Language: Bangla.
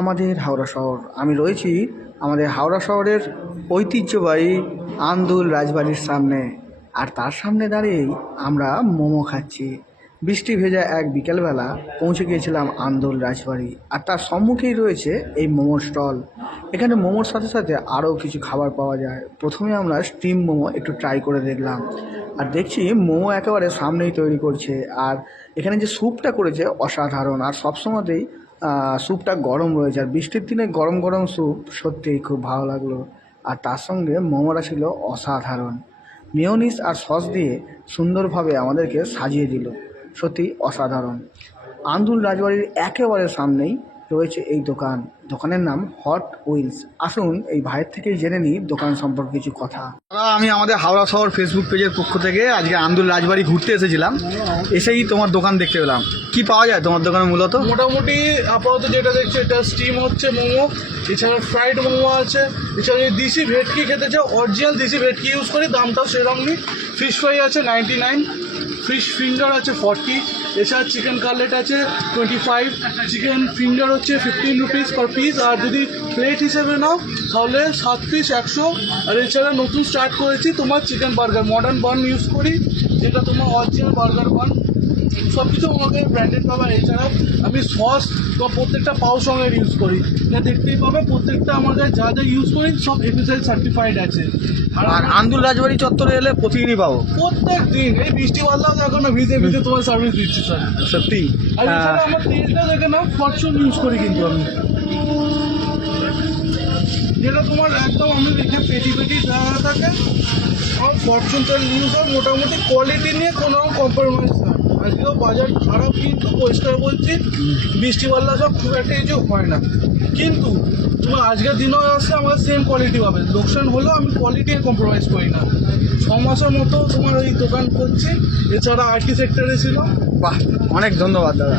আমাদের হাওড়া শহর। আমি রয়েছি আমাদের হাওড়া শহরের ঐতিহ্যবাহী আন্দুল রাজবাড়ির সামনে, আর তার সামনে দাঁড়িয়েই আমরা মোমো খাচ্ছি। বৃষ্টি ভেজা এক বিকেলবেলা পৌঁছে গিয়েছিলাম আন্দুল রাজবাড়ি, আর তার সম্মুখেই রয়েছে এই মোমোর স্টল। এখানে মোমোর সাথে সাথে আরও কিছু খাবার পাওয়া যায়। প্রথমে আমরা স্টিম মোমো একটু ট্রাই করে দেখলাম, আর দেখছি মোমো একেবারে সামনেই তৈরি করছে। আর এখানে যে স্যুপটা করেছে অসাধারণ, আর সবসময়তেই স্যুপটা গরম রয়েছে। আর বৃষ্টির দিনে গরম গরম স্যুপ সত্যিই খুব ভালো লাগলো। আর তার সঙ্গে মোমোটা ছিল অসাধারণ, মেয়োনিজ আর সস দিয়ে সুন্দরভাবে আমাদেরকে সাজিয়ে দিল। সত্যি অসাধারণ। আন্দুল রাজবাড়ির একেবারে সামনেই রয়েছে এই দোকান। দোকানের নাম হট উইলস। আসুন এই ভাইয়ের থেকেই জেনে নিই দোকান সম্পর্কে কিছু কথা। আমি আমাদের হাওড়া শহর ফেসবুক পেজের পক্ষ থেকে আজকে আন্দুল রাজবাড়ি ঘুরতে এসেছিলাম। এসেই তোমার দোকান দেখতে পেলাম। কি পাওয়া যায় তোমার দোকানে মূলত? মোটামুটি আপাতত যেটা দেখছি এটা স্টিম হচ্ছে মোমো, এছাড়া ফ্রাইড মোমো আছে, এছাড়া যদি দেশি ভেটকি খেতে চাও অরিজিনাল দেশি ভেটকি ইউজ করি, দামটাও সেরকমই। ফিশ ফ্রাই আছে 99, ফিশ ফিঙ্গার আছে 40, এছাড়া চিকেন কাটলেট আছে 25, চিকেন ফিঙ্গার হচ্ছে 15 রুপিস পার পিস, আর যদি প্লেট হিসেবে নাও তাহলে 7 পিস 100। আর এছাড়া নতুন স্টার্ট করেছি তোমার চিকেন বার্গার, মডার্ন বান ইউজ করি, যেটা তোমার অরিজিনাল বার্গার বান। সব কিছু আমাদের ব্র্যান্ডেড পাবে। এছাড়াও আমি সস বা প্রত্যেকটা পাও সঙ্গে ইউজ করি, এটা দেখতেই পাবে। প্রত্যেকটা আমাদের যা যা ইউজ করি সব এফএসএল সার্টিফাইড আছে। আর আন্দুল রাজবাড়ি চত্বরে এলে প্রতিদিনই পাবো। প্রত্যেক দিন এই বৃষ্টি বাদলাও দেখো না, ভিজে ভিজে তোমার সার্ভিস দিচ্ছি স্যার। সত্যি। আর এছাড়া আমার তেলটা দেখে না ফরচুন ইউজ করি কিন্তু আমি, যেটা তোমার একদম আমি দেখে পেটি পেটি দেওয়া থাকে। আমার ফরচুন তেল ইউজ হয়। মোটামুটি কোয়ালিটি নিয়ে কোনো কম্প্রোমাইজ না। আজকেও বাজার খারাপ কিন্তু পরিষ্কার বলছি, বৃষ্টি বাদলা সব খুব একটা কিছু হয় না, কিন্তু তোমার আজকের দিনও আসলে আমাদের সেম কোয়ালিটি পাবে। লোকসান হলেও আমি কোয়ালিটি কম্প্রোমাইজ করি না। 6 মাসের মতো তোমার ওই দোকান করছি। এছাড়া আইটি সেক্টরে ছিল। বাহ, অনেক ধন্যবাদ দাদা।